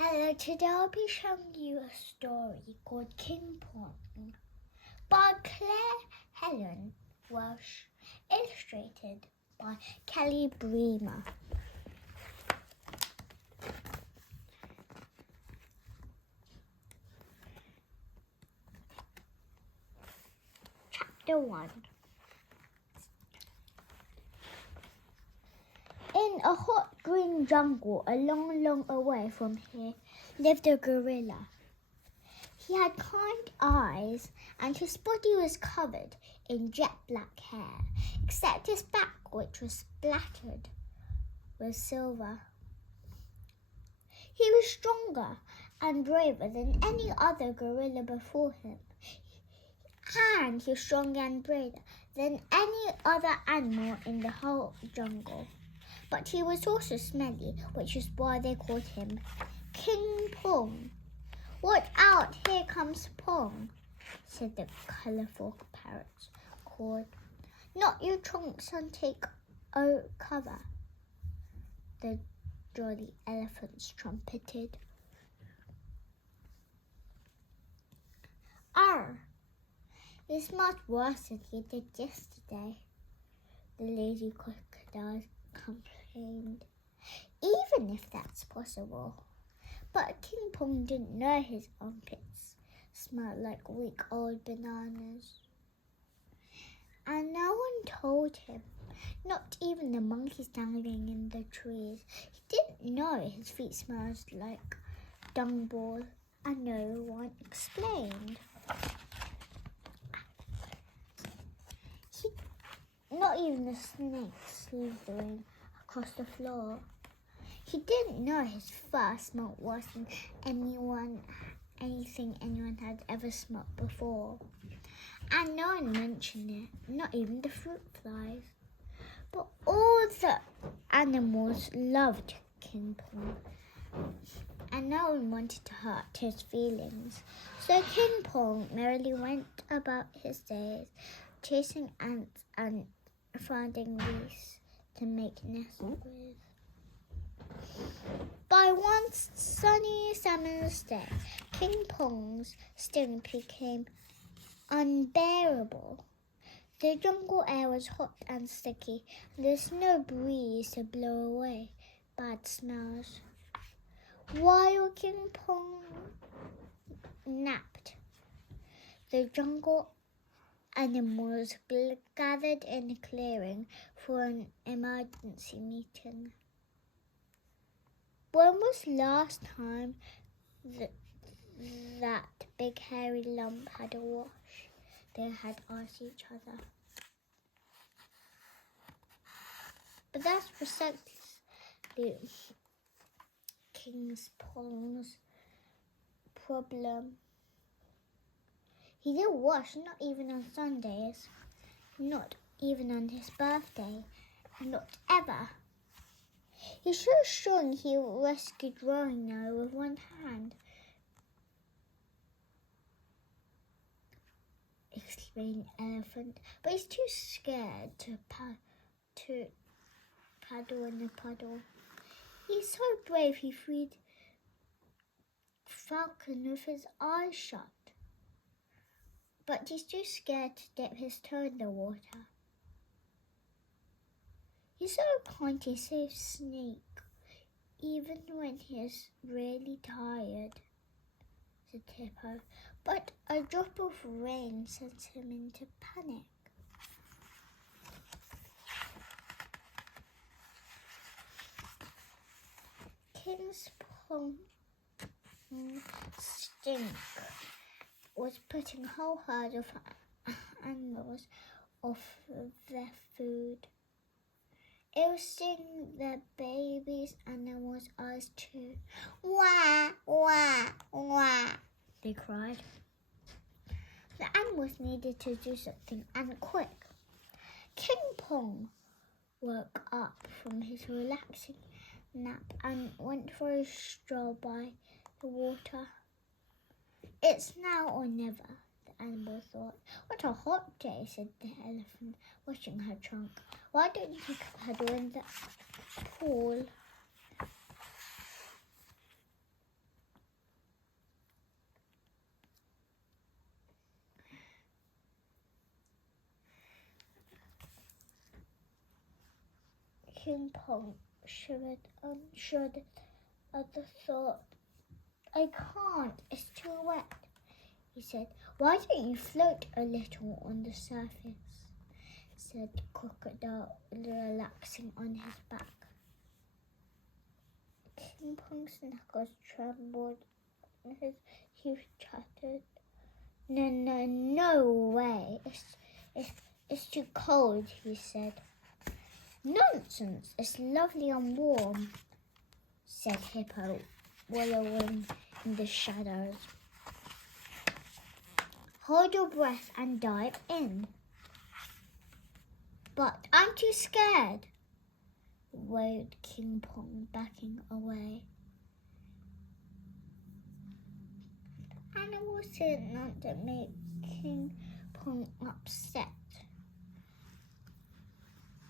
Hello, today I'll be showing you a story called King Pong by Claire Helen Welsh, illustrated by Kelly Bremer. Chapter 1. In a hot green jungle a long away from here lived a gorilla. He had kind eyes and his body was covered in jet black hair, except his back, which was splattered with silver. He was stronger and braver than any other gorilla before him, and he was stronger and braver than any other animal in the whole jungle. But he was also smelly, which is why they called him King Pong. "Watch out, here comes Pong," said the colourful parrot, called. "Not you trunks and take cover," the jolly elephants trumpeted. "Arr, it's much worse than you did yesterday," the lazy crocodile complained. "Even if that's possible." But King Pong didn't know his armpits smelled like week old bananas. And no one told him, not even the monkeys dangling in the trees. He didn't know his feet smelled like dung ball, and no one explained. Not even the snakes slithering across the floor. He didn't know his fur smelled worse than anything anyone had ever smelled before. And no one mentioned it, not even the fruit flies. But all the animals loved King Pong, and no one wanted to hurt his feelings. So King Pong merrily went about his days, chasing ants and finding leaves to make nests with. By one sunny summer's day, King Pong's sting became unbearable. The jungle air was hot and sticky, and there was no breeze to blow away bad smells. While King Pong napped, the jungle animals gathered in a clearing for an emergency meeting. When was last time that big hairy lump had a wash? They had asked each other. But that's precisely King Pong's problem. He didn't wash, not even on Sundays, not even on his birthday, not ever. He should have shown he rescued Rhino with one hand, explained Elephant, but he's too scared to paddle in the puddle. He's so brave he freed Falcon with his eyes shut, but he's too scared to dip his toe in the water. He's so kind he saved Snake, even when he is really tired, said Hippo. But a drop of rain sent him into panic. King Pong's stink was putting a whole herd of animals off their food. It was stinging their babies' animals' eyes too. "Wah, wah, wah," they cried. The animals needed to do something, and quick. King Pong woke up from his relaxing nap and went for a stroll by the water. "It's now or never," the animal thought. "What a hot day," said the elephant, washing her trunk. "Why don't you paddle in the pool?" King Pong shivered and shuddered at the thought. I can't, it's too wet, he said. Why don't you float a little on the surface, said Crocodile, relaxing on his back. King Pong's knuckles trembled and his teeth chattered. No way, it's too cold, he said. Nonsense, it's lovely and warm, said Hippo, wallowing in the shadows. Hold your breath and dive in. But I'm too scared, wailed King Pong, backing away. Animals didn't want to make King Pong upset,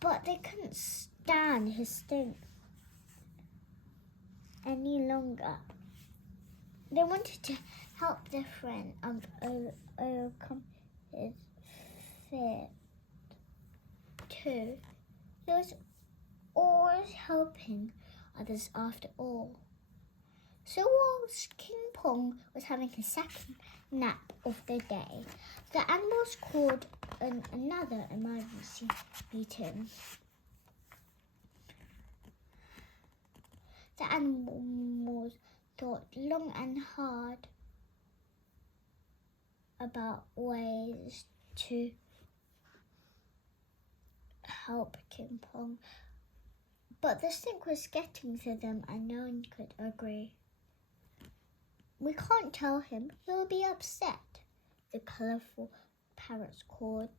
but they couldn't stand his stink any longer. They wanted to help their friend overcome his fear too. He was always helping others after all. So whilst King Pong was having his second nap of the day, the animals called another emergency meeting. The animals thought long and hard about ways to help King Pong, but the stink was getting to them and no one could agree. We can't tell him, he'll be upset, the colourful parrots called.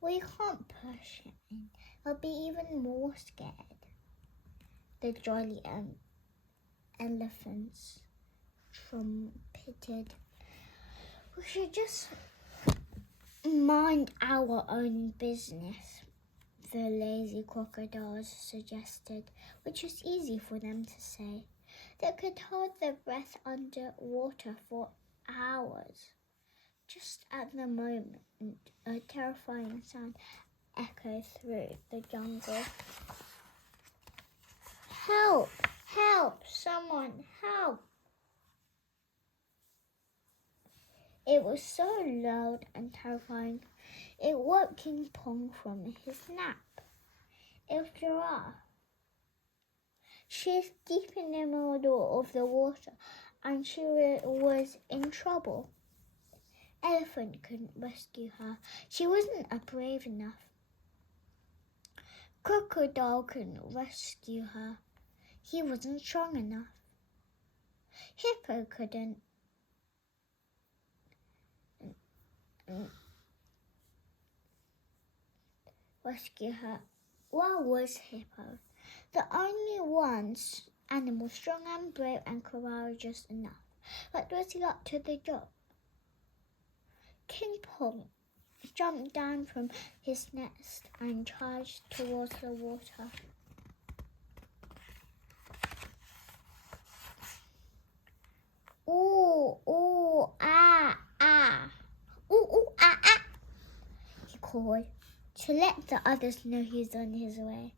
We can't push him in, he'll be even more scared, the jolly elephants trumpeted. We should just mind our own business, the lazy crocodiles suggested, which was easy for them to say. They could hold their breath under water for hours. Just at the moment, a terrifying sound echoed through the jungle. Help! Help! Someone help! It was so loud and terrifying, it woke King Pong from his nap. It was Giraffe. She's deep in the middle of the water and she was in trouble. Elephant couldn't rescue her. She wasn't brave enough. Crocodile couldn't rescue her. He wasn't strong enough. Hippo couldn't. Rescue her. Where was Hippo? The only one animal strong and brave and courageous enough. But was he up to the job? King Pong jumped down from his nest and charged towards the water. Ooh, ooh, ah, ah. Ooh, ooh, ah, ah, he called to let the others know he's on his way.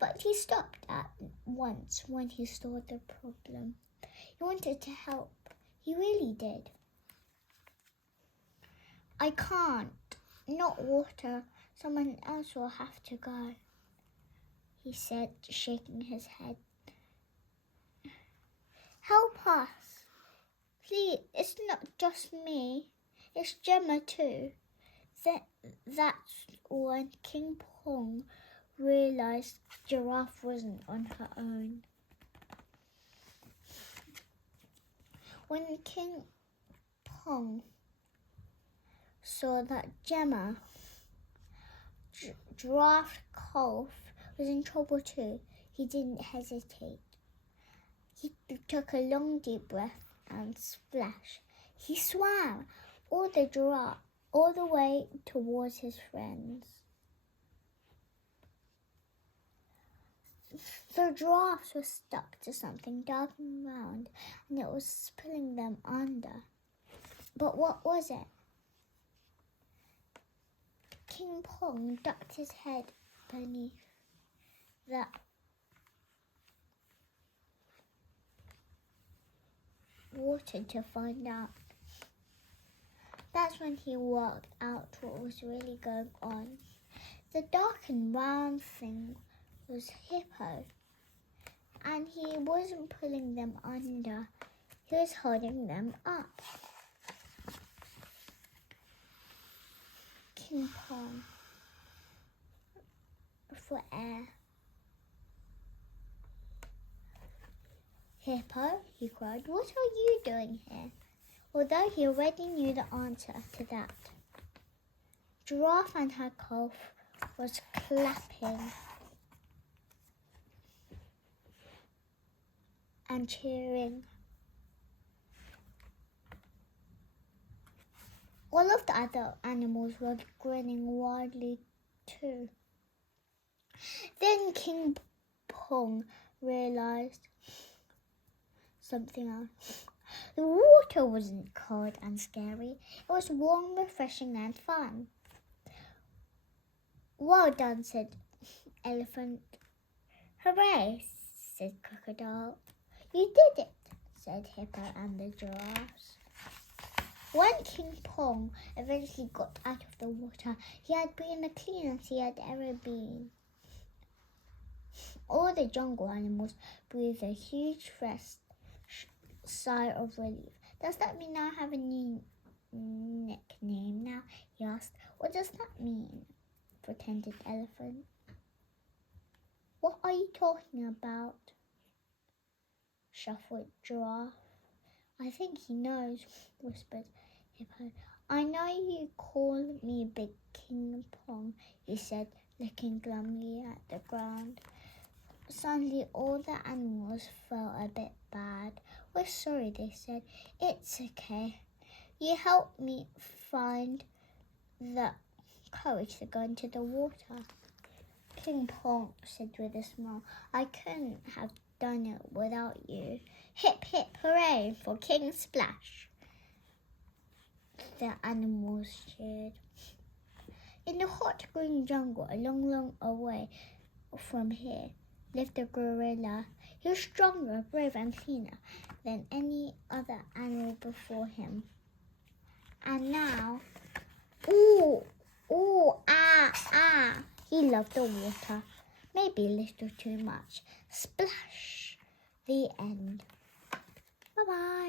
But he stopped at once when he saw the problem. He wanted to help. He really did. I can't. Not water. Someone else will have to go, he said, shaking his head. Help us. Please, it's not just me. It's Gemma too. That's when King Pong realised Giraffe wasn't on her own. When King Pong saw that Gemma, Giraffe Calf, was in trouble too, he didn't hesitate. He took a long deep breath and splash. He swam all the way towards his friends. The giraffes were stuck to something dark and round, and it was pulling them under. But what was it? King Pong ducked his head beneath the water to find out. That's when he worked out what was really going on. The dark and round thing was Hippo, and he wasn't pulling them under, he was holding them up. King Pong for air. Hippo, he cried, what are you doing here? Although he already knew the answer to that. Giraffe and her calf was clapping and cheering. All of the other animals were grinning wildly too. Then King Pong realized something else. The water wasn't cold and scary. It was warm, refreshing and fun. Well done, said Elephant. Hooray, said Crocodile. You did it, said Hippo and the giraffes. When King Pong eventually got out of the water, he had been the cleanest he had ever been. All the jungle animals breathed a huge fresh sigh of relief. Does that mean I have a new nickname now? He asked. What does that mean? Pretended Elephant. What are you talking about? Shuffled Giraffe. I think he knows, whispered Hippo. I know you call me Big King Pong, he said, looking glumly at the ground. Suddenly all the animals felt a bit bad. We're sorry, they said. It's okay. You helped me find the courage to go into the water. King Pong said with a smile, I couldn't have done it without you. Hip, hip, hooray for King Splash. The animals cheered. In the hot green jungle, a long, long away from here, lived a gorilla. He was stronger, braver, and cleaner than any other animal before him. And now, he loved the water. Maybe a little too much. Splash! The end. Bye-bye.